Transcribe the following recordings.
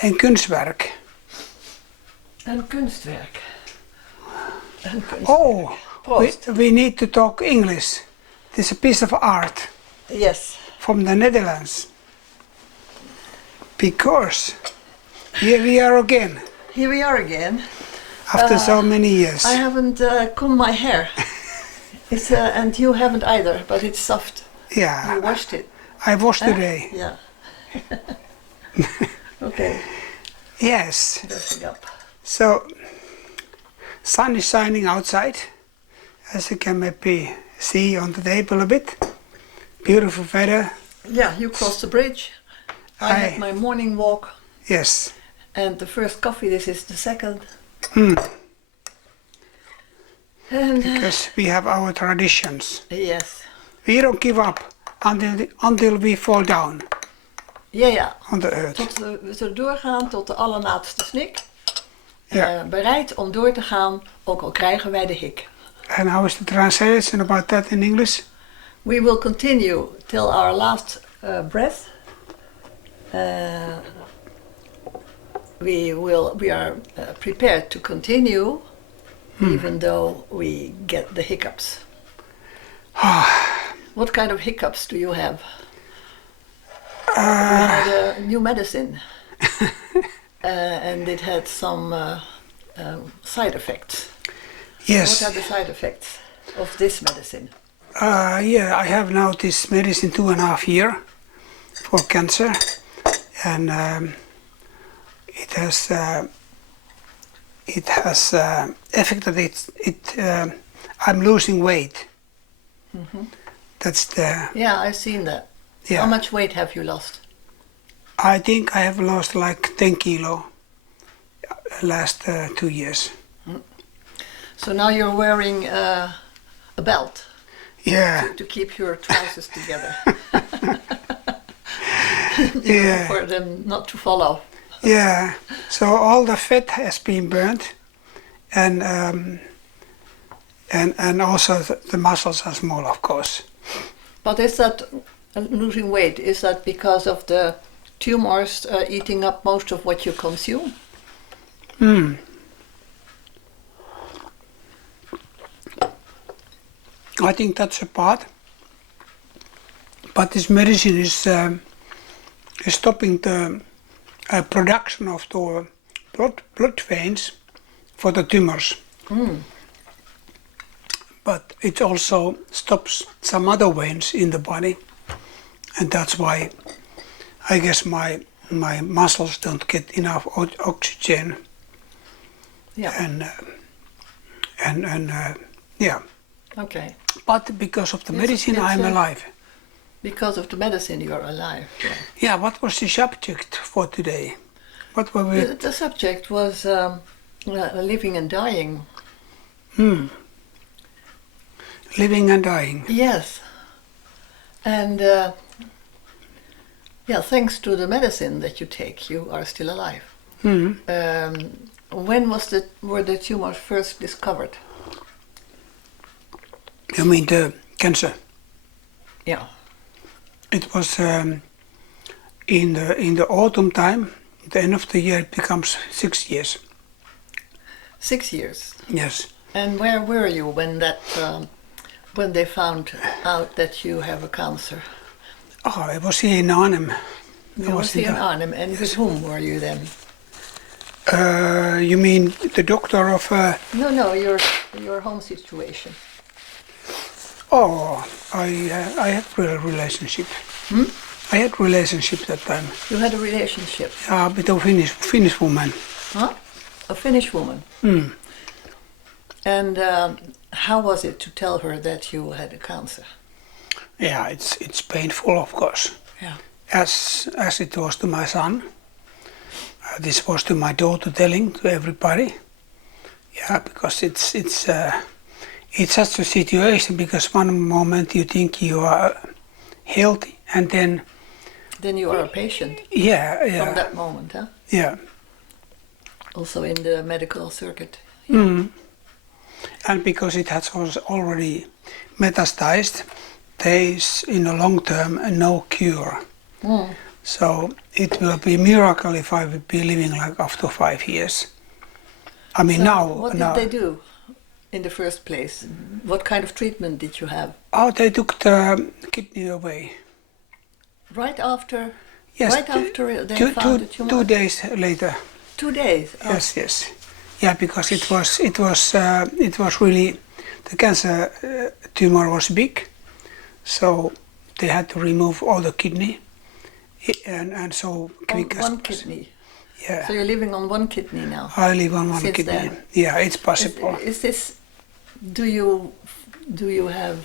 Een kunstwerk. Een kunstwerk. Een kunstwerk. Oh, Proost. we need to talk English. It's a piece of art Yes. from the Netherlands. Because here we are again, Here we are again. after so many years. I haven't combed my hair. It's and you haven't either, but it's soft. You Yeah, washed it. I washed today. Yeah. Okay. Yes, Dusting up. so sun is shining outside, as you can maybe see on the table a bit. Beautiful weather. Yeah, you crossed the bridge. I had my morning walk, Yes. and the first coffee. This is the second. Hmm. And Because we have our traditions. yes. We don't give up until we fall down Ja. on the earth. Tot we zullen doorgaan tot de allerlaatste snik. Ja. Bereid om door te gaan, ook al krijgen wij de hik. And how is the translation about that in English? We will continue till our last breath. We are prepared to continue, even though we get the hiccups. What kind of hiccups do you have? We had a new medicine, and it had some side effects. Yes. What are the side effects of this medicine? Yeah, I have now this medicine 2.5 years for cancer, and it has affected it. I'm losing weight. Mm-hmm. That's the. Yeah, I've seen that. Yeah. How much weight have you lost? I think I have lost like 10 kilo last 2 years. So now you're wearing a belt Yeah. to keep your trousers together. Yeah. For them not to fall off. Yeah. So all the fat has been burnt, and also the muscles are small, of course. But is that losing weight? Is that because of the tumors eating up most of what you consume? I think that's a part. But this medicine is stopping the production of the blood veins for the tumors. But it also stops some other veins in the body, and that's why I guess my muscles don't get enough oxygen. Yeah. And yeah. Okay. But because of the It's- medicine, it's I'm a- alive. Because of the medicine, you're alive. Yeah. Yeah, what was the subject for today? What were we? The subject was living and dying. Living and dying. Yes. And yeah, thanks to the medicine that you take, you are still alive. When were the tumors first discovered? You mean the cancer? Yeah. It was in the autumn time. At the end of the year, it becomes 6 years. 6 years. Yes. And where were you when they found out that you have a cancer? Oh, I was here in Arnhem. You were here in Arnhem, and with whom were you then? You mean the doctor of? No, your home situation. Oh, I had a relationship. I had relationship that time. You had a relationship. With a Finnish woman. Huh? A Finnish woman. And how was it to tell her that you had a cancer? Yeah, it's painful, of course. Yeah. As it was to my son. This was to my daughter telling to everybody. Yeah, because it's such a situation, because one moment you think you are healthy, and then you are a patient. Yeah. From that moment, huh? Yeah. Also in the medical circuit. And because it has already metastasized, there is in the long term no cure. So it will be a miracle if I will be living like after 5 years. I mean, So what did they do in the first place? What kind of treatment did you have? Oh, they took the kidney away. Right after? Yes, Right after they found the tumor? 2 days later. 2 days? Oh. Yes. Yeah, because it was really, the cancer tumor was big, so they had to remove all the kidney, and so quick as one possible. kidney. Yeah. So you're living on one kidney now. I live on one since kidney. then. Yeah, it's possible. Is this? Do you have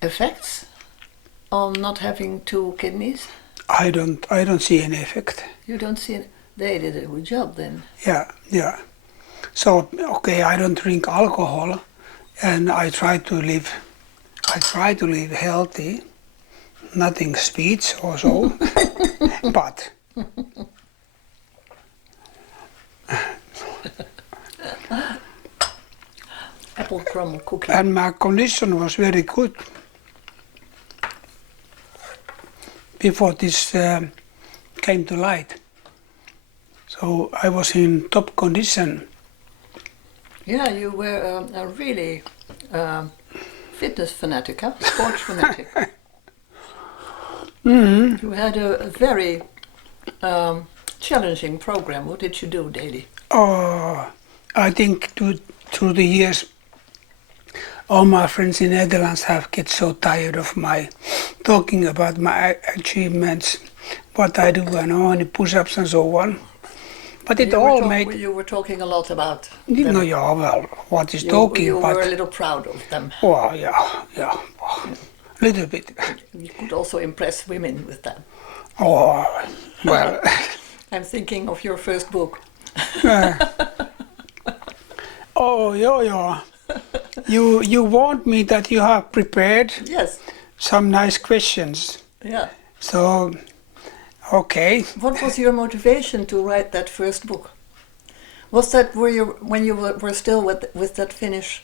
effects on not having 2 kidneys? I don't see any effect. You don't see it. They did a good job then. Yeah. So okay, I don't drink alcohol, and I try to live healthy, nothing sweets or so, but Apple crumble cookie. and my condition was very good before this came to light. So I was in top condition. Yeah, you were a really fitness fanatic, huh? Sports fanatic. You had a very challenging program. What did you do daily? I think through the years, all my friends in Netherlands have get so tired of my talking about my achievements, what I do, and how many push-ups and so on. But it all made. You were talking a lot about. No, yeah, well, what is talking? You but were a little proud of them. well, yeah, little bit. You could also impress women with that. Oh, well. I'm thinking of your first book. Oh, Yoyo, you warned me that you have prepared Yes. some nice questions. Yeah. So, okay. What was your motivation to write that first book? Was that when you were still with that Finnish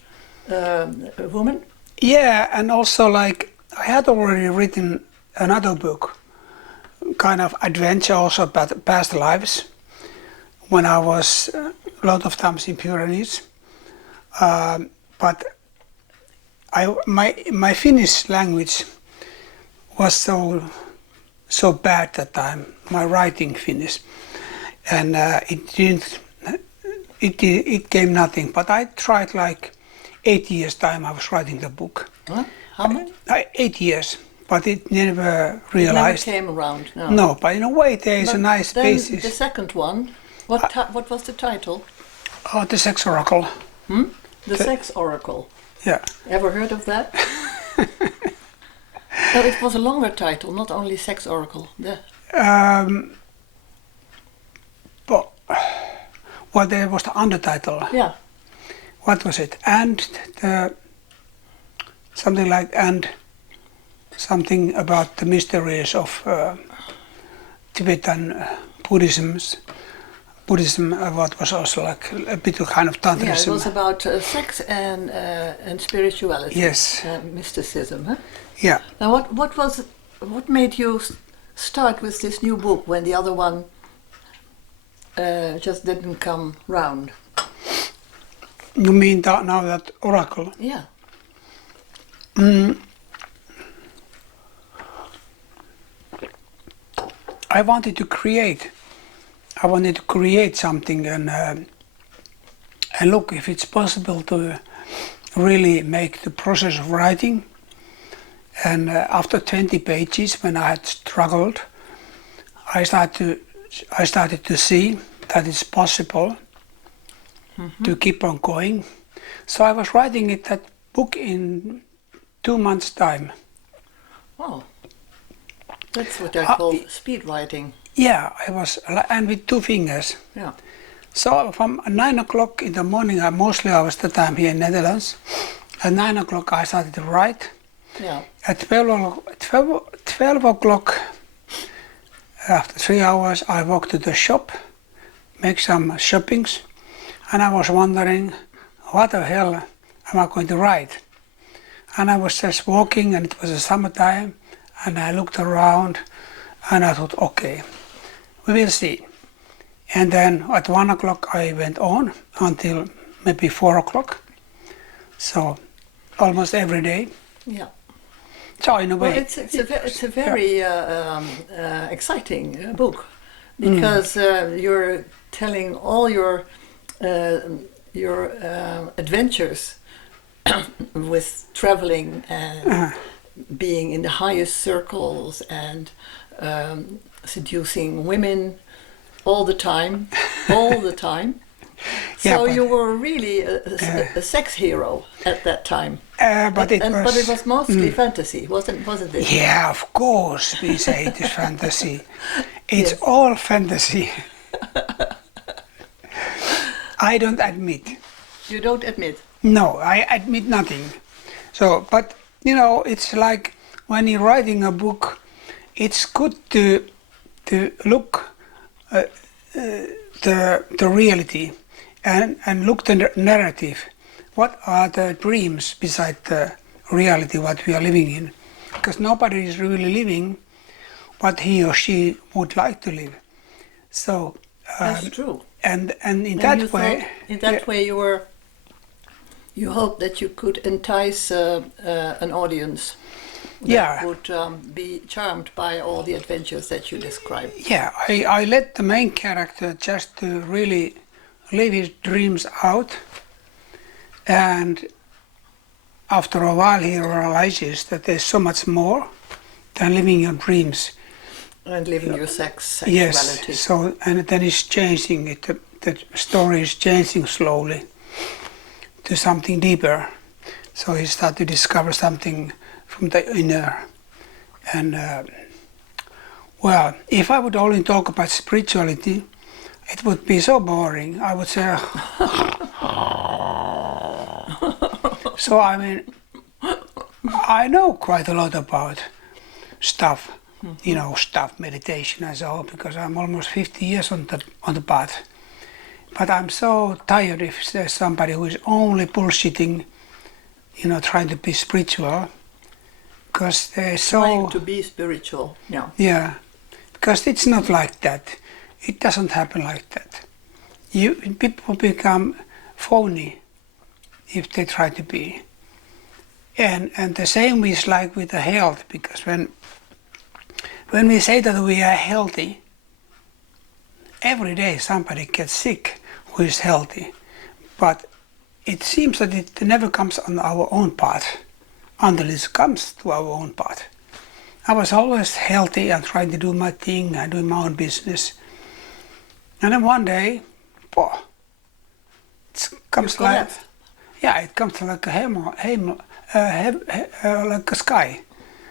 woman? Yeah, and also like I had already written another book, kind of adventure also about past lives, when I was a lot of times in Pyrenees. But my Finnish language was so bad that time, my writing Finnish, and it came nothing. But I tried like 8 years time. I was writing the book. Huh? How many? 8 years, but it never It realized. never came around. No. No, but in a way there is a nice then basis. The second one. What was the title? Oh, the sex oracle. The Sex Oracle. Yeah. Ever heard of that? But it was a longer title, not only Sex Oracle. But well, there was the undertitle. Yeah. What was it? And something like something about the mysteries of Tibetan Buddhism, what was also like a bit of kind of tantrism. Yeah, it was about sex and spirituality. Yes. Mysticism. Huh? Yeah. Now, what made you start with this new book when the other one just didn't come round? You mean that now that oracle? Yeah. I wanted to create something and look if it's possible to really make the process of writing. And after 20 pages, when I had struggled, I started to see that it's possible to keep on going. So I was writing that book in 2 months' time. Oh, that's what I call speed writing. Yeah, I was, and with 2 fingers. Yeah. So from 9 o'clock in the morning, I was the time here in Netherlands. At 9 o'clock I started to write. Yeah. At 12 o'clock, after 3 hours, I walked to the shop, make some shoppings, and I was wondering, what the hell am I going to write? And I was just walking, and it was a summertime, and I looked around, And I thought, okay, we will see. And then at 1 o'clock I went on until maybe 4 o'clock. So almost every day. Yeah. So in a way, Well, it's a very exciting book, because you're telling all your adventures with traveling and being in the highest circles and seducing women all the time, all the time. So you were really a sex hero at that time. But it was mostly fantasy, wasn't it? Yeah, of course we say it is fantasy. It's Yes. all fantasy. I don't admit. You don't admit. No, I admit nothing. So, but you know, it's like when you're writing a book, it's good to look the reality and look the narrative. What are the dreams beside the reality what we are living in? Because nobody is really living what he or she would like to live. So That's true. And in And that you way, thought, in that way, you hoped that you could entice an audience that would be charmed by all the adventures that you described. Yeah, I let the main character just to really live his dreams out, and after a while he realizes that there's so much more than living your dreams. And living your sexuality. Yes, so, and then it's changing, the story is changing slowly to something deeper. So he starts to discover something from the inner. And well, if I would only talk about spirituality, it would be so boring. I would say, so I mean, I know quite a lot about stuff, you know, stuff, meditation and so, because I'm almost 50 years on the path. But I'm so tired if there's somebody who is only bullshitting, you know, trying to be spiritual, because they're so... Trying to be spiritual, yeah. Yeah, because it's not like that. It doesn't happen like that. People become phony if they try to be. And the same is like with the health, because when we say that we are healthy, every day somebody gets sick who is healthy, but it seems that it never comes on our own path until it comes to our own path. I was always healthy and trying to do my thing and doing my own business. And then one day, it comes like, it comes like like a sky,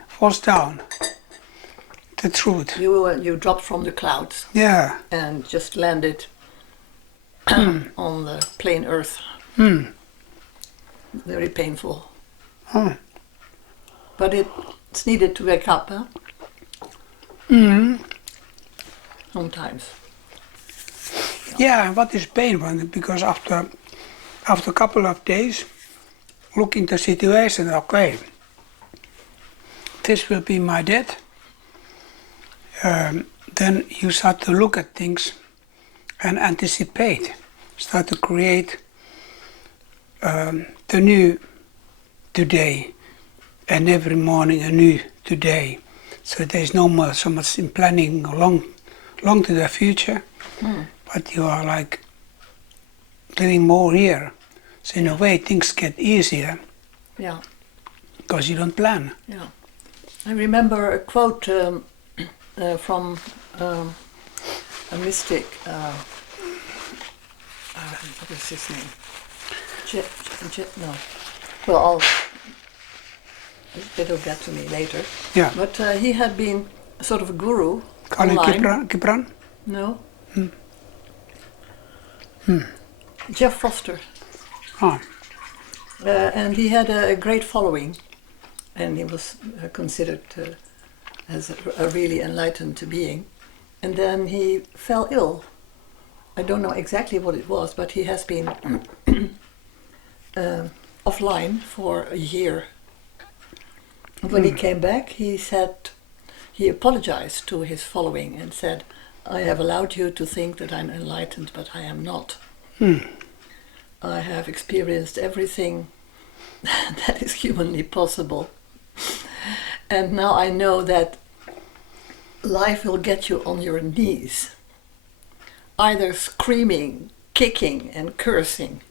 falls down. The truth. You dropped from the clouds. Yeah. And just landed on the plain earth. Very painful. But it's needed to wake up, huh? Sometimes. Yeah, what is painful? Because after a couple of days, looking the situation, okay, this will be my death. Then you start to look at things and anticipate, start to create the new today, and every morning a new today. So there's no more so much in planning long to the future, but you are like living more here. So in a way things get easier. Yeah. Because you don't plan. Yeah. I remember a quote from a mystic. What is his name? No. Well, it'll get to me later. Yeah. But he had been sort of a guru. Gibran? No. Jeff Foster. And he had a great following, and he was considered as a really enlightened being. And then he fell ill. I don't know exactly what it was, but he has been offline for a year. And when he came back, he said he apologized to his following and said, I have allowed you to think that I'm enlightened, but I am not. I have experienced everything that is humanly possible. And now I know that life will get you on your knees, either screaming, kicking and cursing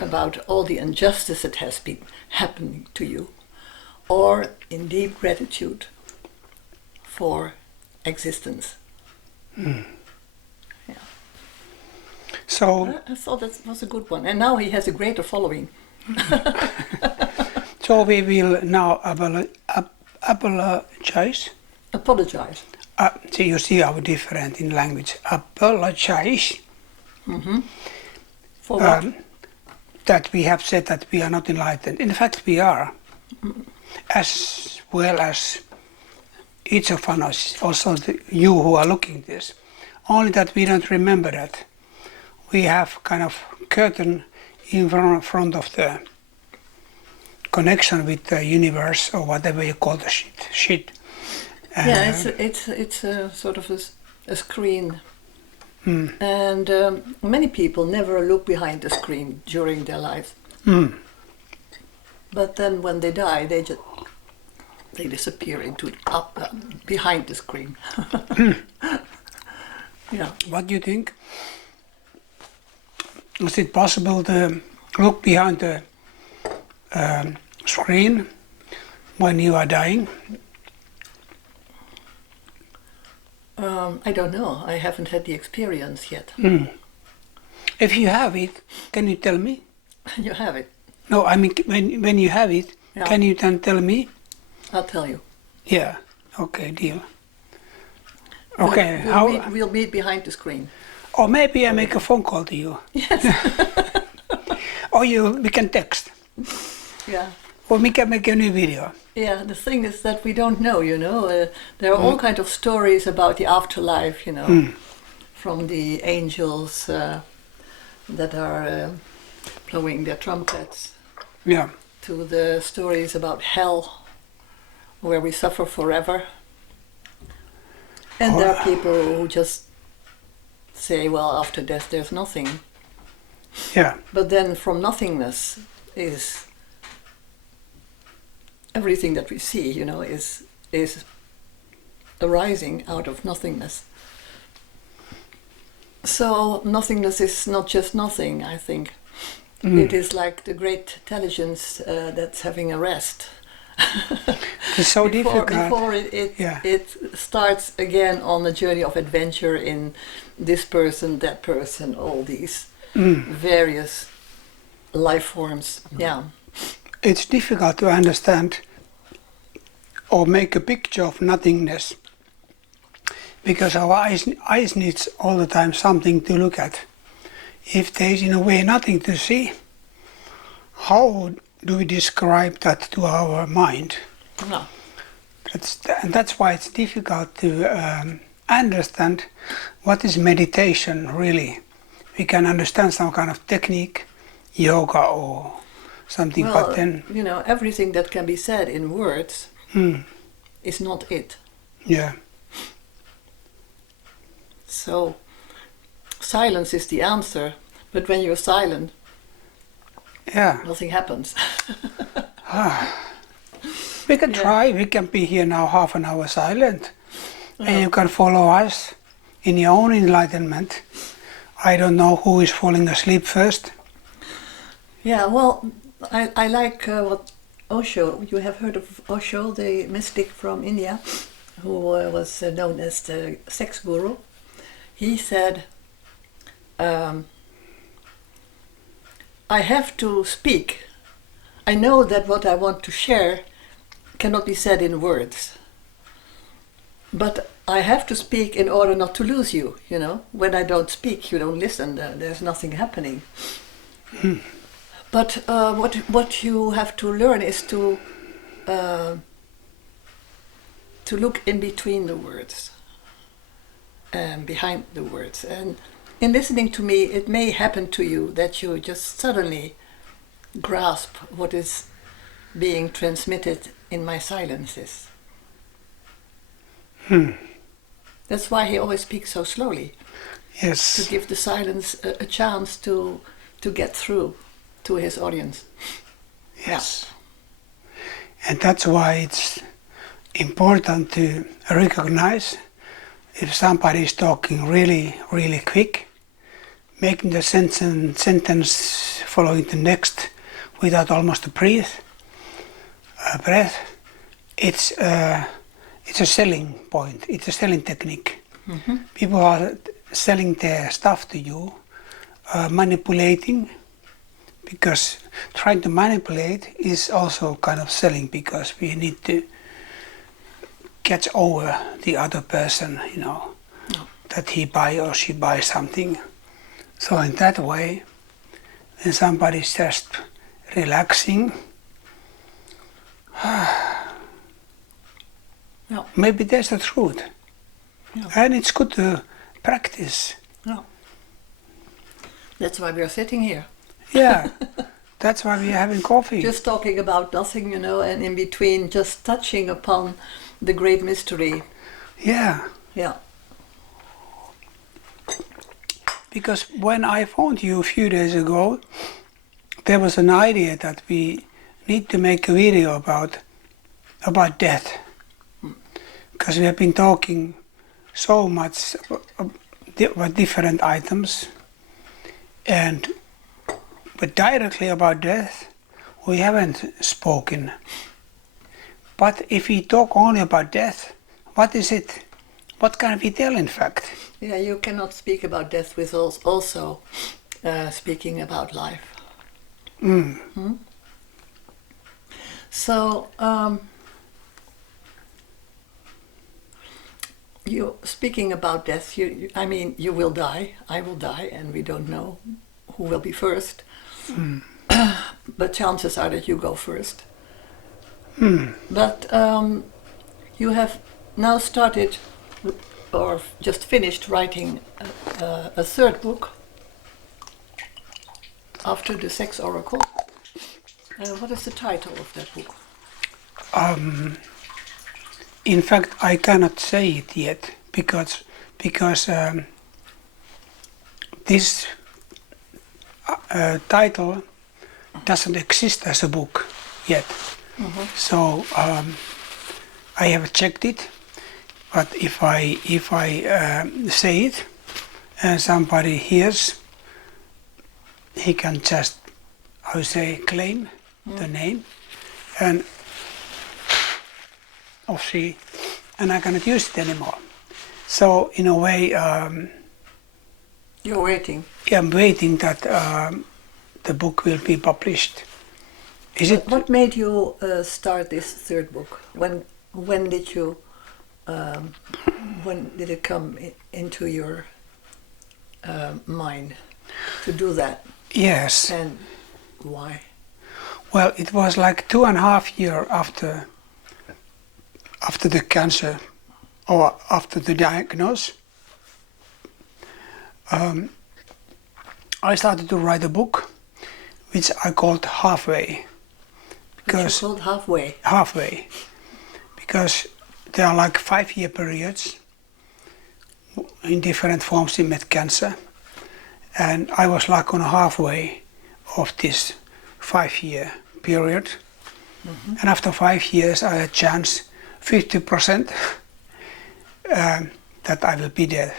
about all the injustice that has been happening to you, or in deep gratitude for existence. Yeah. So I thought that was a good one. And now he has a greater following. so we will now apologize. Apologize. So you see how different in language. Apologize. For what? That we have said that we are not enlightened. In fact, we are. As well as each of us, also you who are looking this. Only that we don't remember that. We have kind of curtain in front of the connection with the universe, or whatever you call the shit. Yeah, it's a sort of a screen. And many people never look behind the screen during their lives. But then when they die, they disappear into behind the screen. Yeah. What do you think? Is it possible to look behind the screen when you are dying? I don't know. I haven't had the experience yet. If you have it, can you tell me? You have it. No, I mean when you have it, Yeah. can you then tell me? I'll tell you. Yeah. Okay, deal. Okay. We'll meet behind the screen. Or maybe I make a phone call to you. Yes. Or we can text. Yeah. Or we can make a new video. Yeah, the thing is that we don't know, there are all kinds of stories about the afterlife, from the angels that are blowing their trumpets, Yeah. to the stories about hell, where we suffer forever. And there are people who just say, well, after death there's nothing. Yeah. But then from nothingness is everything that we see, is arising out of nothingness. So nothingness is not just nothing, I think. It is like the great intelligence that's having a rest. It's so difficult. Before it starts again on a journey of adventure in this person, that person, all these various life forms. Yeah. It's difficult to understand or make a picture of nothingness, because our eyes needs all the time something to look at. If there is in a way nothing to see, how do we describe that to our mind? No. That's why it's difficult to understand what is meditation really. We can understand some kind of technique, yoga or something, Well, but then everything that can be said in words is not it. yeah. So silence is the answer, but when you're silent, Yeah. nothing happens. We can try. We can be here now half an hour silent, and you can follow us in your own enlightenment. I don't know who is falling asleep first. Yeah, well, I like what Osho, you have heard of Osho, the mystic from India, who was known as the sex guru. He said, I have to speak. I know that what I want to share cannot be said in words. But I have to speak in order not to lose you, When I don't speak, you don't listen, there's nothing happening. But what you have to learn is to look in between the words and behind the words. And in listening to me, it may happen to you that you just suddenly grasp what is being transmitted in my silences. That's why he always speaks so slowly, to Yes. give the silence a chance to get through to his audience. Yes. And that's why it's important to recognize if somebody is talking really, really quick, making the sentence following the next without almost a breath. It's a selling point. It's a selling technique. People are selling their stuff to you, manipulating, because trying to manipulate is also kind of selling, because we need to catch over the other person, that he buy or she buys something. So in that way, when somebody's just relaxing, Yeah. maybe that's the truth. Yeah. And it's good to practice. Yeah. That's why we are sitting here. Yeah, that's why we're having coffee. Just talking about nothing, and in between just touching upon the great mystery. Yeah, Yeah. because when I phoned you a few days ago, there was an idea that we need to make a video about death. Because we have been talking so much about different items, but directly about death, we haven't spoken. But if we talk only about death, what is it? What can we tell, in fact? Yeah, you cannot speak about death with also speaking about life. So, you speaking about death, you will die, I will die, and we don't know who will be first. But chances are that you go first. But you have now started, or just finished writing a third book after the Sex Oracle. What is the title of that book? In fact, I cannot say it yet because this title doesn't exist as a book yet. So I have checked it, but if I say it and somebody hears, he can just, claim the name and or she, and I cannot use it anymore. So in a way, You're waiting. I'm waiting that the book will be published. Is it? What made you start this third book? When did you? When did it come into your mind to do that? Yes. And why? Well, it was like 2.5 years after the cancer, or after the diagnosis. I started to write a book, which I called Halfway. Because you called Halfway. Halfway, because there are like 5-year periods in different forms in med cancer, and I was like on halfway of this 5-year period, and after 5 years I had chance 50% that I will be dead.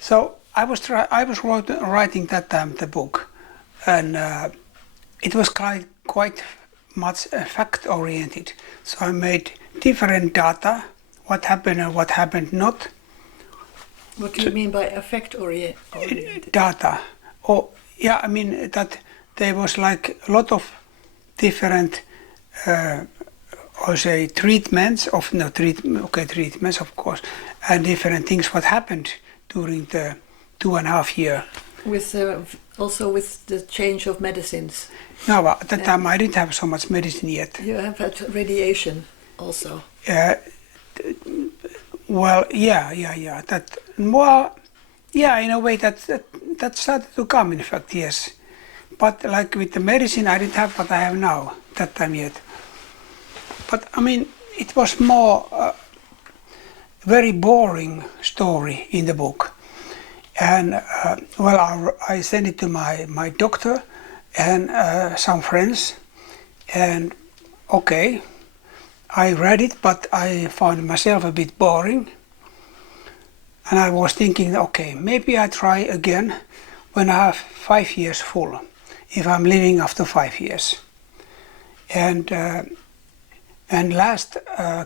So I was writing that time the book, and it was quite much fact oriented. So I made different data, what happened and what happened not. What do you mean by affect oriented? Data. Oh, yeah, I mean that there was like a lot of different, treatments treatments of course, and different things what happened during the 2.5 years. With also with the change of medicines. No, at that time I didn't have so much medicine yet. You have had radiation also. Well, yeah. In a way that started to come, in fact, yes. But like with the medicine, I didn't have what I have now that time yet. But I mean, it was more very boring story in the book. And well, I sent it to my doctor and some friends, and okay, I read it, but I found myself a bit boring. And I was thinking, okay, maybe I try again when I have 5 years full, if I'm living after 5 years. And last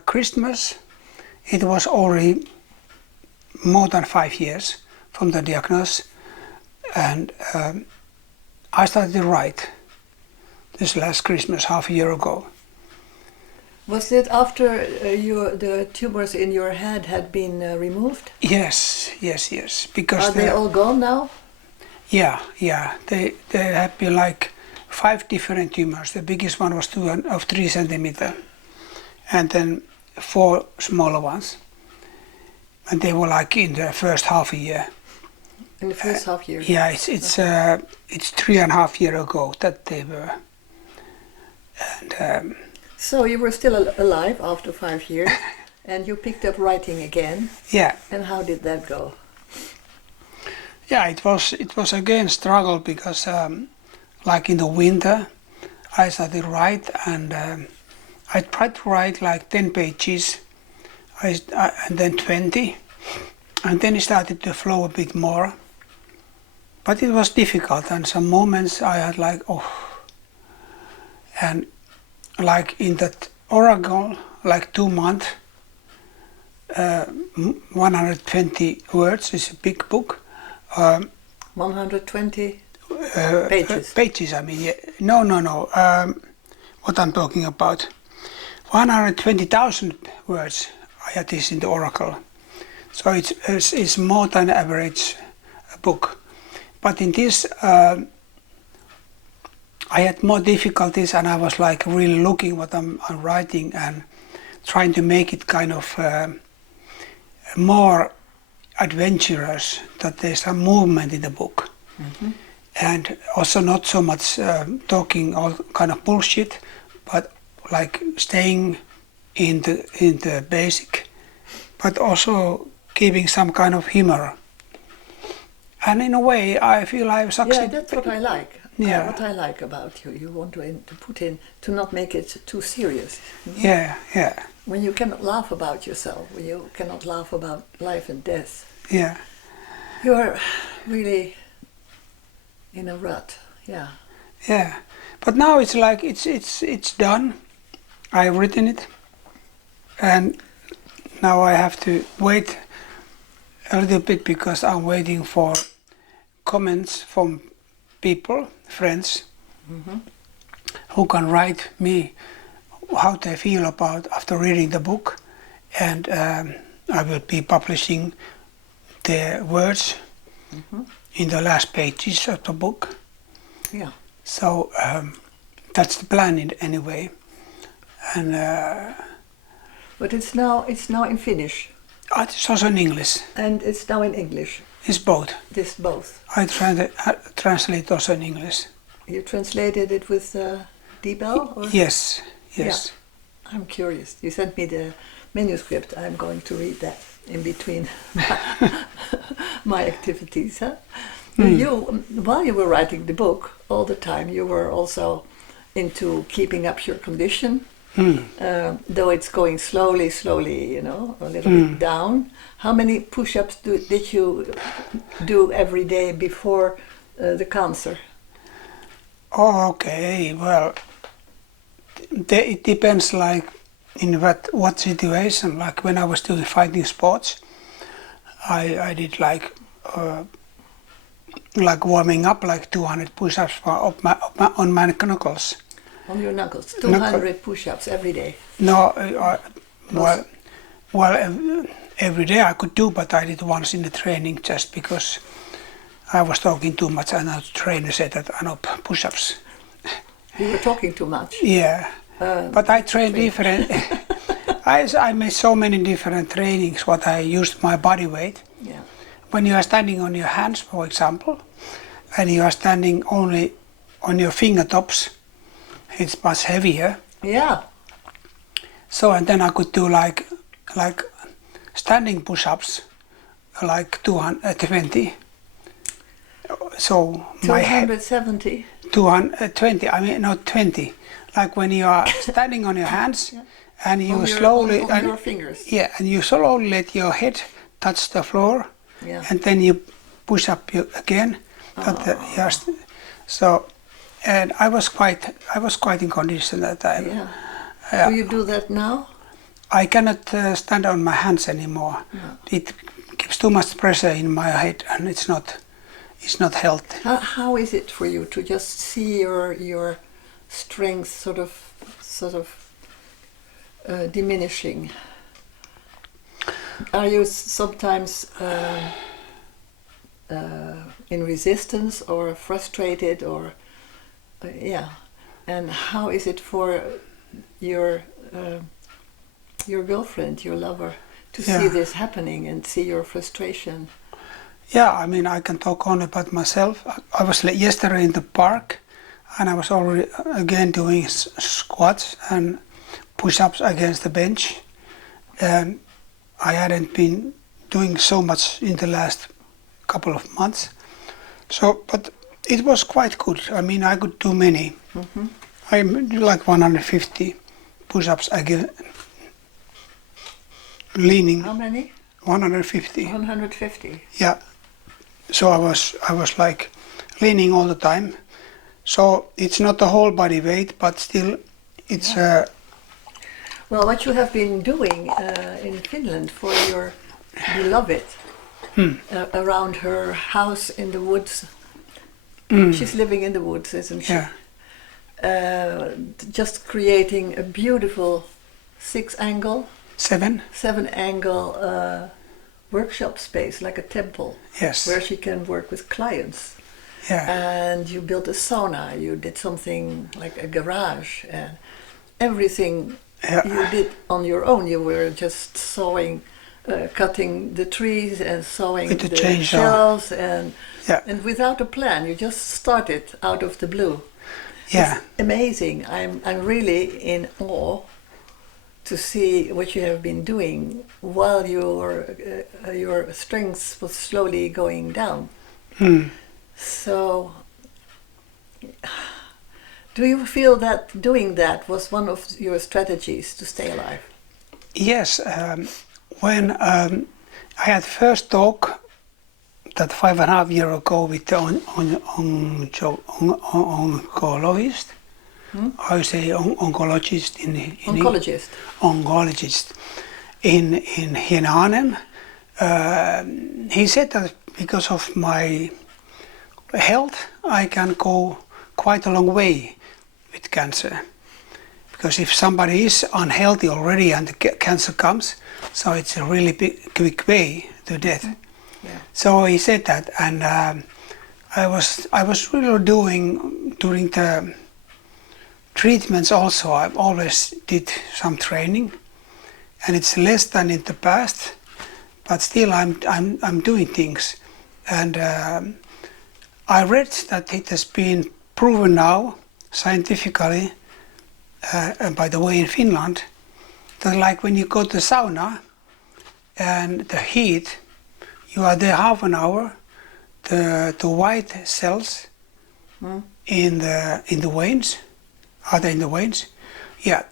Christmas, it was already more than 5 years from the diagnosis, and I started to write this last Christmas, half a year ago. Was it after the tumors in your head had been removed? Yes. Because Are they all gone now? Yeah. They have been like 5 different tumors. The biggest one was 3 centimeters, and then 4 smaller ones. And they were like in the first half a year. In the first half year? Yeah, it's 3.5 years ago that they were. And so you were still alive after 5 years, and you picked up writing again. Yeah. And how did that go? Yeah, it was again struggle because like in the winter, I started to write, and I tried to write like 10 pages, and then 20, and then it started to flow a bit more. But it was difficult, and some moments I had like, oh, and like in that Oracle, like 2 months, 120 words is a big book. 120 pages. Pages, I mean, yeah. No. What I'm talking about, 120,000 words. I had this in the Oracle, so it's more than average book. But in this, I had more difficulties, and I was like really looking what I'm writing and trying to make it kind of more adventurous, that there's some movement in the book. Mm-hmm. And also not so much talking all kind of bullshit, but like staying in the basic, but also keeping some kind of humor. And in a way, I feel I've succeeded. Yeah, that's what I like. Yeah. What I like about you. You want to put in, to not make it too serious. You know? Yeah. When you cannot laugh about yourself, when you cannot laugh about life and death. Yeah. You are really in a rut. Yeah. Yeah. But now it's like it's done. I've written it, and now I have to wait a little bit because I'm waiting for comments from people, friends, mm-hmm. who can write me how they feel about after reading the book, and I will be publishing the words mm-hmm. in the last pages of the book. Yeah. So that's the plan anyway, and. But it's now in Finnish. It's also in English. And it's now in English. It's both. This both. I translate also in English. You translated it with D-Bell? Or? Yes. Yeah. I'm curious. You sent me the manuscript. I'm going to read that in between my activities. Huh? You, while you were writing the book, all the time you were also into keeping up your condition. Though it's going slowly, you know, a little bit down. How many push-ups did you do every day before the cancer? Oh, okay, well, it depends like in what situation. Like when I was doing fighting sports, I did like warming up like 200 push-ups on my knuckles. On your knuckles, 200 push-ups every day. No, every day I could do, but I did once in the training just because I was talking too much, and the trainer said that Anup, push-ups. You were talking too much. Yeah, but I trained different. I made so many different trainings. What I used my body weight. Yeah. When you are standing on your hands, for example, and you are standing only on your fingertips. It's much heavier. Yeah. So and then I could do like standing push-ups, like 220. So my head 270. 220. I mean not 20. Like when you are standing on your hands, and you slowly on your fingers. Yeah, and you slowly let your head touch the floor, and then you push up again. Yes. So, and I was quite in condition at that time. Yeah. Do you do that now? I cannot stand on my hands anymore. No. It gives too much pressure in my head, and it's not healthy. How is it for you to just see your strength sort of diminishing? Are you sometimes in resistance or frustrated or and how is it for your girlfriend, your lover, to see this happening and see your frustration? Yeah, I mean, I can talk only about myself. I was yesterday in the park, and I was already again doing squats and push-ups against the bench. And I hadn't been doing so much in the last couple of months. So, but it was quite good. I mean, I could do many. Mm-hmm. I do like 150 push-ups again, leaning. How many? 150. 150. Yeah. So I was like leaning all the time. So it's not the whole body weight, but still it's. Well, what you have been doing in Finland for your beloved around her house in the woods. She's living in the woods, isn't she? Yeah. Just creating a beautiful seven angle workshop space, like a temple. Yes. Where she can work with clients. Yeah. And you built a sauna. You did something like a garage, and everything you did on your own. You were just sawing, cutting the trees and sawing with the shelves, and without a plan. You just started out of the blue. Yeah. It's amazing. I'm really in awe to see what you have been doing while your strength was slowly going down. So, do you feel that doing that was one of your strategies to stay alive? Yes. When I had first talk that 5.5 years ago with the oncologist, I say oncologist oncologist in Hienanem. He said that because of my health, I can go quite a long way with cancer. Because if somebody is unhealthy already and the cancer comes, so it's a really quick way to death. Yeah. So he said that, and I was really doing during the treatments also. I always did some training, and it's less than in the past, but still I'm doing things. And I read that it has been proven now scientifically, and by the way in Finland, that like when you go to the sauna and the heat, you are there half an hour, the white cells in the veins,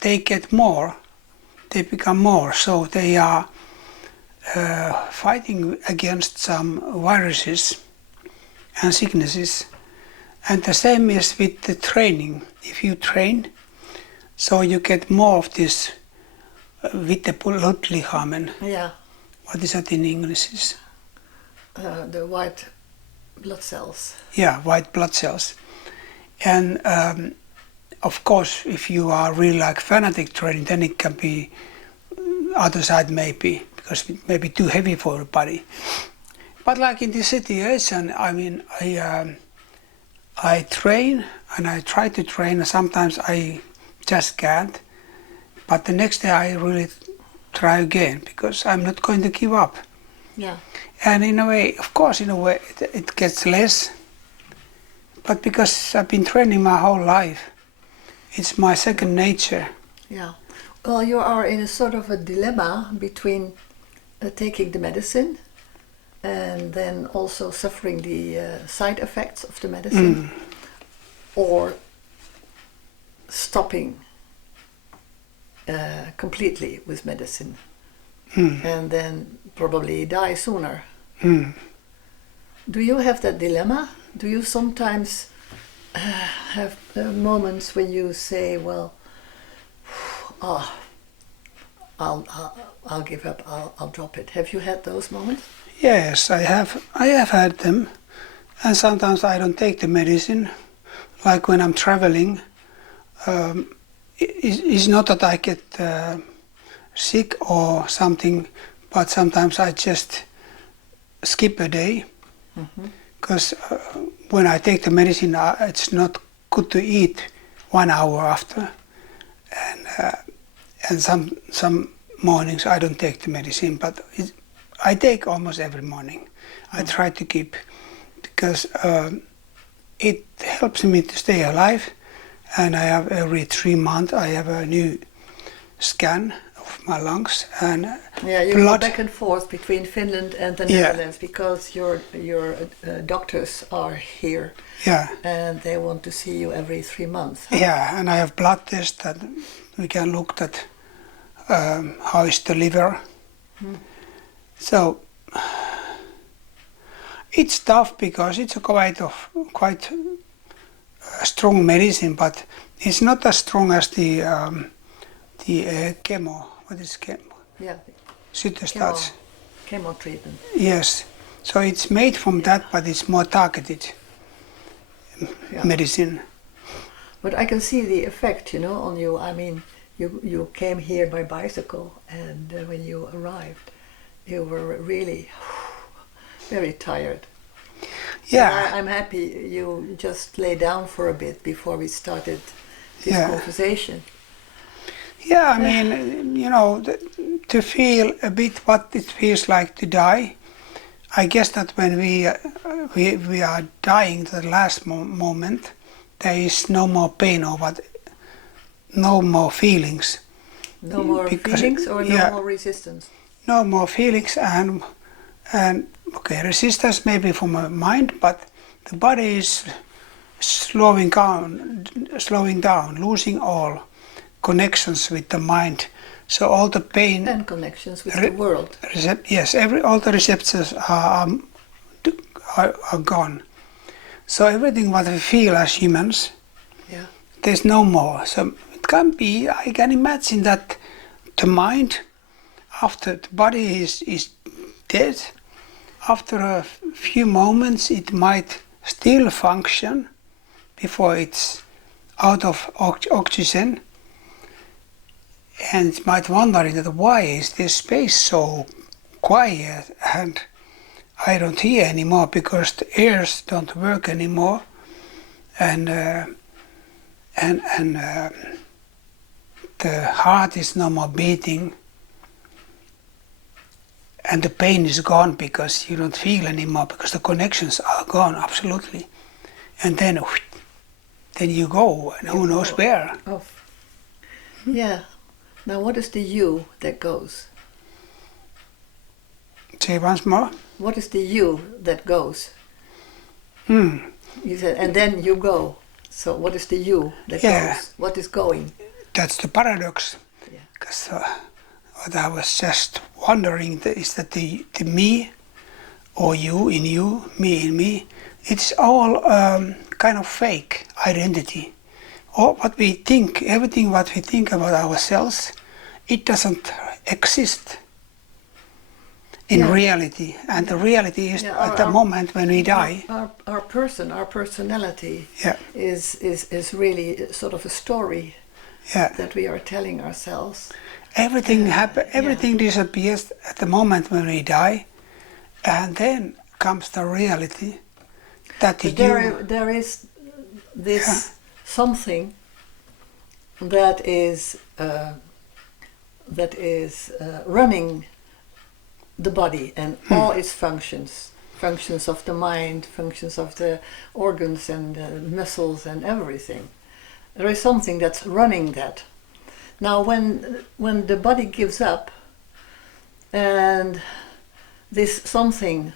they get more, they become more, so they are fighting against some viruses and sicknesses. And the same is with the training. If you train, so you get more of this with the blodlichamen. Yeah. What is that in English? The white blood cells. Yeah, white blood cells. And of course, if you are really like fanatic training, then it can be other side maybe, because it may be too heavy for your body. But like in this situation, I mean, I train and I try to train, and sometimes I just can't. But the next day I really try again, because I'm not going to give up. Yeah. And in a way, of course, it gets less. But because I've been training my whole life, it's my second nature. Yeah. Well, you are in a sort of a dilemma between taking the medicine and then also suffering the side effects of the medicine, or stopping completely with medicine and then probably die sooner. Do you have that dilemma? Do you sometimes have moments when you say, well, I'll give up, I'll drop it? Have you had those moments? Yes, I have had them, and sometimes I don't take the medicine. Like when I'm traveling, it's not that I get sick or something, but sometimes I just skip a day, because when I take the medicine, it's not good to eat 1 hour after, and some mornings I don't take the medicine, but I take almost every morning. I try to keep, because it helps me to stay alive, and I have every 3 months I have a new scan of my lungs and you blood. go back and forth between Finland and the Netherlands because your doctors are here. Yeah. And they want to see you every 3 months. Huh? Yeah, and I have blood tests that we can look at how is the liver. So it's tough because it's a quite strong medicine, but it's not as strong as the chemo. What is chemo? Yeah. Cytostats. Chemo treatment. Yes. So it's made from that, but it's more targeted medicine. But I can see the effect, on you. I mean, you came here by bicycle, and when you arrived, you were really very tired. Yeah. I'm happy you just lay down for a bit before we started this conversation. Yeah, I mean, to feel a bit what it feels like to die. I guess that when we are dying the last moment, there is no more pain or no more feelings. No more feelings or no more resistance? No more feelings and okay, resistance maybe from my mind, but the body is slowing down, losing all connections with the mind. So all the pain and connections with the world. Yes, all the receptors are gone. So everything what we feel as humans, there's no more. So it can be. I can imagine that the mind, after the body is dead, after a few moments it might still function before it's out of oxygen. And it might wonder that why is this space so quiet and I don't hear anymore because the ears don't work anymore, and the heart is no more beating, and the pain is gone because you don't feel anymore because the connections are gone absolutely, and then you go and who knows where. Yeah. Now, what is the you that goes? Say once more. What is the you that goes? You said, and then you go. So, what is the you that goes? What is going? That's the paradox. Because what I was just wondering is that the me, or you in you, me in me, it's all kind of fake identity. Or what we think, everything what we think about ourselves, it doesn't exist in reality. And the reality is at the moment when we die. Our personality is really sort of a story that we are telling ourselves. Everything disappears at the moment when we die, and then comes the reality that there is this something that is running the body and all its functions of the mind, functions of the organs and the muscles and everything. There is something that's running that. Now, when the body gives up, and this something,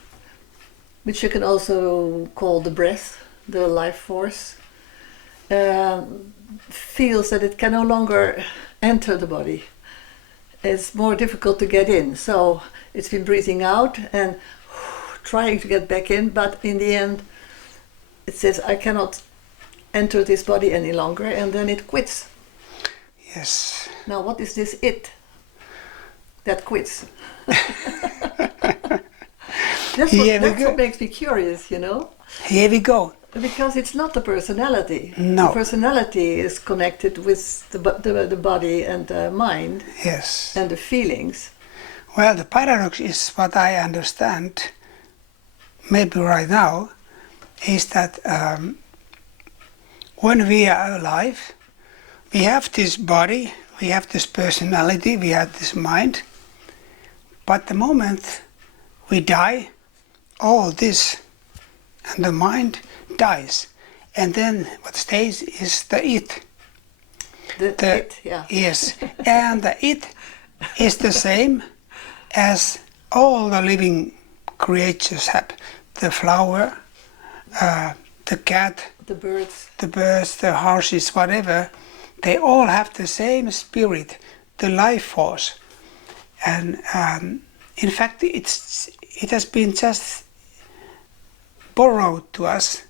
which you can also call the breath, the life force, feels that it can no longer enter the body. It's more difficult to get in. So it's been breathing out and trying to get back in, but in the end it says, I cannot enter this body any longer, and then it quits. Yes. Now, what is this it that quits? That's what makes me curious, you know? Here we go. Because it's not the personality. No. The personality is connected with the body and the mind. Yes. And the feelings. Well, the paradox is what I understand, maybe right now, is that when we are alive, we have this body, we have this personality, we have this mind, but the moment we die, all this and the mind dies, and then what stays is the it. The it, yeah. Yes, and the it is the same as all the living creatures have. The flower, the cat, the birds, the horses, whatever, they all have the same spirit, the life force. And in fact, it has been just borrowed to us,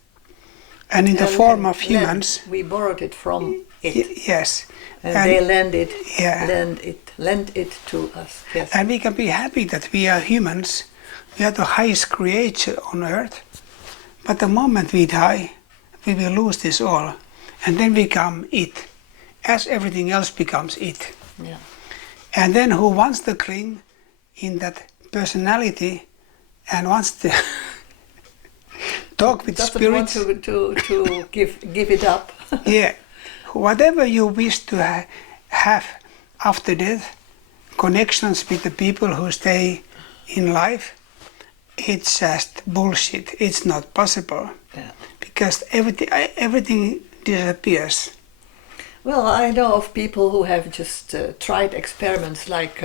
and in the form of humans. We borrowed it from it. Yes. And they lend it to us. Yes. And we can be happy that we are humans. We are the highest creature on earth. But the moment we die, we will lose this all. And then we become it, as everything else becomes it. Yeah. And then who wants to cling in that personality and wants to talk with spirits? Want to give it up. Yeah. Whatever you wish to have after death, connections with the people who stay in life, it's just bullshit. It's not possible. Yeah. Because everything disappears. Well, I know of people who have just tried experiments like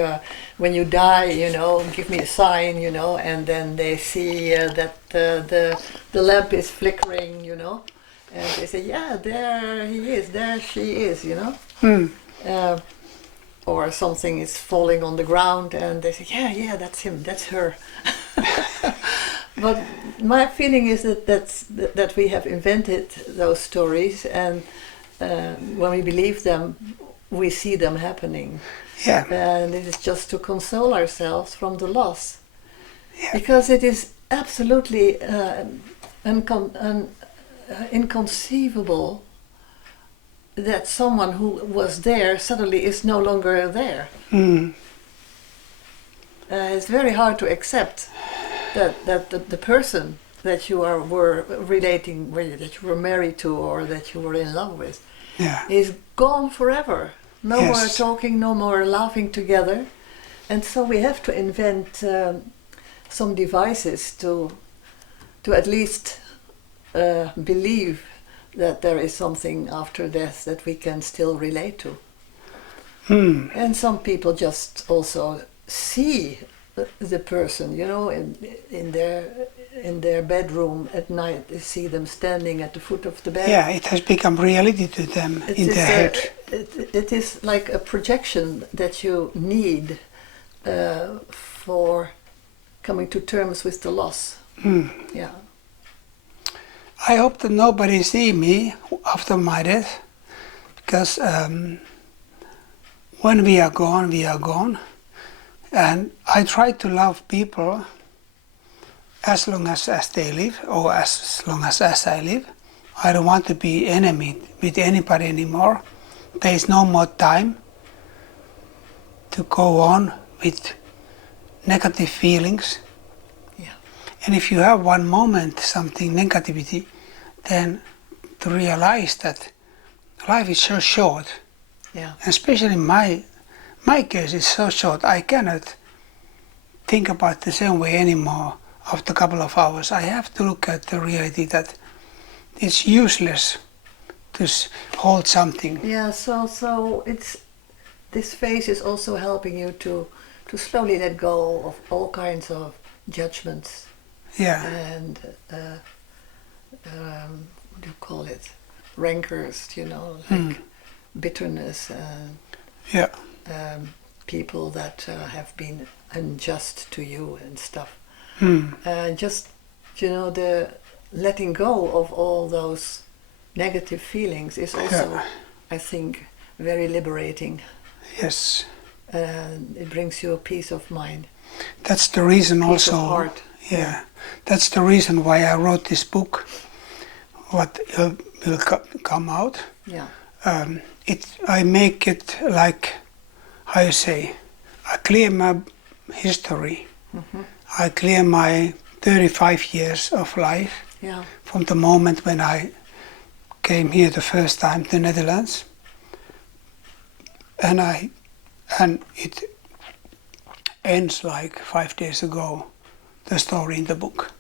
when you die, you know, give me a sign, you know, and then they see that the lamp is flickering, you know, and they say, yeah, there he is, there she is, you know. Or something is falling on the ground and they say, yeah, that's him, that's her. But my feeling is that we have invented those stories, and when we believe them, we see them happening. Yeah. And it is just to console ourselves from the loss. Yeah. Because it is absolutely inconceivable that someone who was there suddenly is no longer there. It's very hard to accept that the person that you were relating with, that you were married to, or that you were in love with, is gone forever. No more talking, no more laughing together. And so we have to invent some devices to at least believe that there is something after death that we can still relate to. And some people just also see the person, you know, in their bedroom at night. They see them standing at the foot of the bed. Yeah, it has become reality to them in their head. It is like a projection that you need for coming to terms with the loss. Yeah. I hope that nobody see me after my death, because when we are gone, we are gone. And I try to love people as long as they live, or as long as I live. I don't want to be enemy with anybody anymore. There is no more time to go on with negative feelings. Yeah. And if you have one moment something negativity, then to realize that life is so short. Yeah. Especially my case is so short, I cannot think about the same way anymore after a couple of hours. I have to look at the reality that it's useless to hold something. Yeah, so this phase is also helping you to slowly let go of all kinds of judgments Yeah. and what do you call it, rancors, you know, like bitterness and Yeah. people that have been unjust to you and stuff. Just, you know, the letting go of all those negative feelings is also, I think, very liberating. Yes. And it brings you a peace of mind. That's the reason Peace also. of heart. Yeah. That's the reason why I wrote this book. What will come out. Yeah. I make it like, how you say, I clear my history. I clear my 35 years of life Yeah. from the moment when I came here the first time to the Netherlands. And it ends like 5 days ago, the story in the book.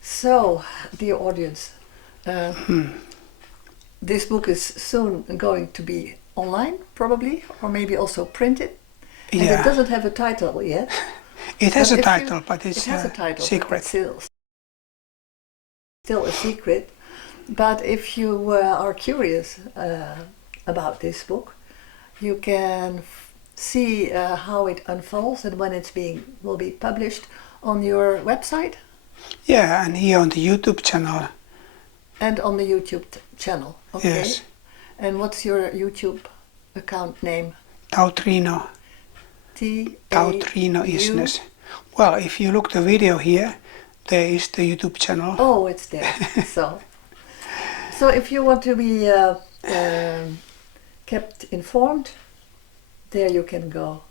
So, dear audience, this book is soon going to be online, probably, or maybe also printed. And it doesn't have a title yet. It has But a if title, but it's it has a title, secret. But it's still a secret. But if you are curious about this book, you can see how it unfolds and when will be published on your website. Yeah, and here on the YouTube channel. And on the YouTube channel, okay? Yes. And what's your YouTube account name? Tautrino. Tautrino Isnes. Well, if you look the video here, there is the YouTube channel. Oh, it's there. So if you want to be kept informed, there you can go.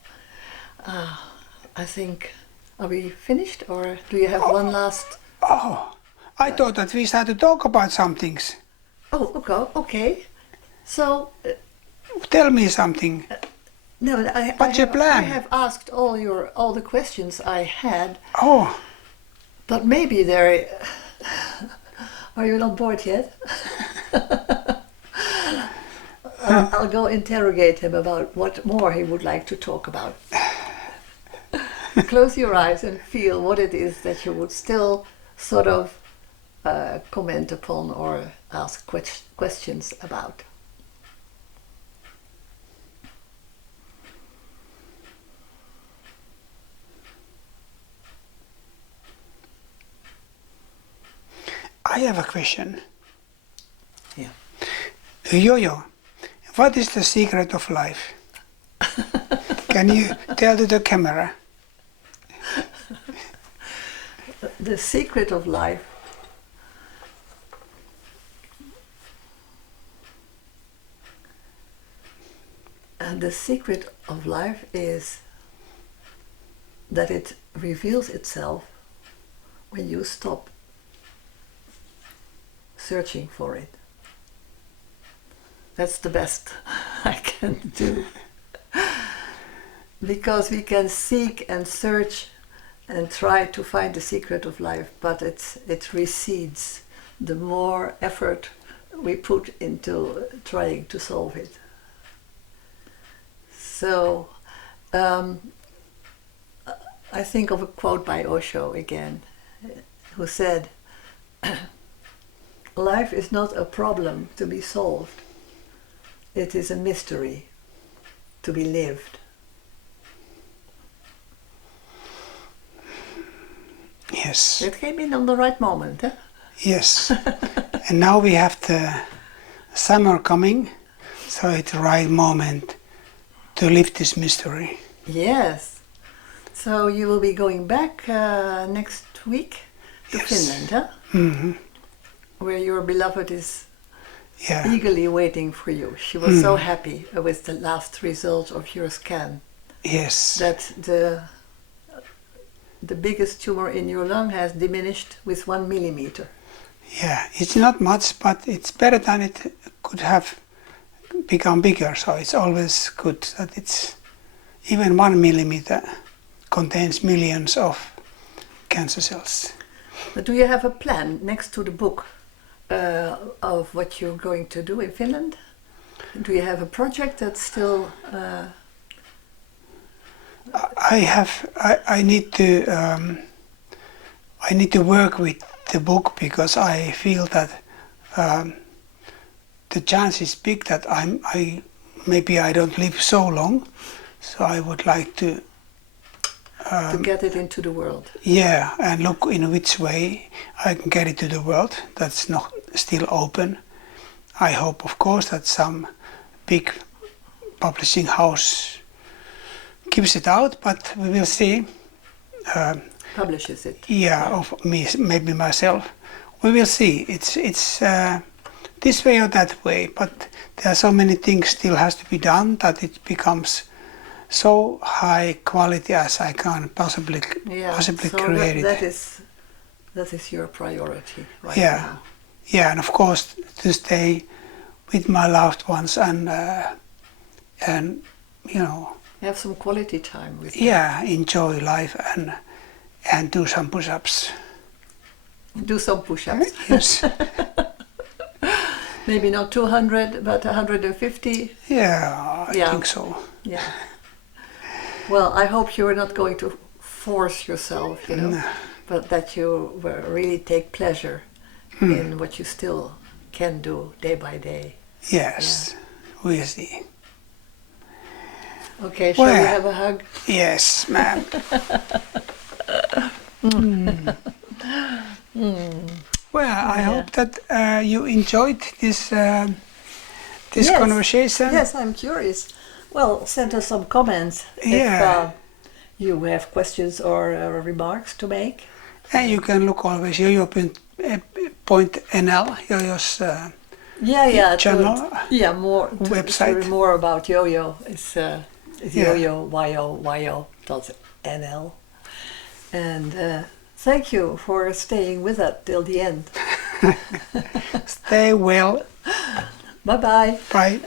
I think, are we finished, or do you have one last? Oh, I thought that we started to talk about some things. Oh, okay. So tell me something. No, What's your plan? I have asked all the questions I had. Oh. But maybe are you not bored yet? I'll go interrogate him about what more he would like to talk about. Close your eyes and feel what it is that you would still sort of comment upon or ask questions about. I have a question. Yeah. Yoyo, what is the secret of life? Can you tell to the camera? The secret of life is that it reveals itself when you stop searching for it. That's the best I can do. Because we can seek and search and try to find the secret of life, but it recedes the more effort we put into trying to solve it. So I think of a quote by Osho again, who said, "Life is not a problem to be solved. It is a mystery to be lived." Yes. It came in on the right moment, eh? Yes. And now we have the summer coming, so it's the right moment to live this mystery. Yes. So you will be going back next week to Finland, huh? Mm-hmm. Where your beloved is Yeah. eagerly waiting for you. She was so happy with the last results of your scan. Yes. That the biggest tumor in your lung has diminished with 1 millimeter. Yeah, it's not much, but it's better than it could have become bigger. So it's always good that it's even 1 millimeter contains millions of cancer cells. But do you have a plan next to the book of what you're going to do in Finland? Do you have a project that's still? I need to work with the book because I feel that the chance is big that maybe I don't live so long, so I would like to get it into the world. Yeah, and look in which way I can get it to the world. That's not still open. I hope, of course, that some big publishing house gives it out, but we will see. Publishes it. Yeah, of me, maybe myself. We will see. It's this way or that way, but there are so many things still has to be done that it becomes so high quality as I can possibly so create it. That is your priority right Yeah, now. yeah, and of course to stay with my loved ones and you know. Have some quality time with them. Yeah, enjoy life and do some push-ups. Do some push-ups. Yes. Maybe not 200, but 150. Yeah, I think so. Yeah. Well, I hope you are not going to force yourself, you know, No. but that you will really take pleasure in what you still can do day by day. Yes, we'll see. Okay, shall we have a hug? Yes, ma'am. Well, I hope that you enjoyed this conversation. Yes, I'm curious. Well, send us some comments if you have questions or remarks to make. And you can look always yoyo.nl, Yoyo's channel, more website. To more about Yoyo. It's yoyo.nl. And thank you for staying with us till the end. Stay well. Bye-bye. Bye.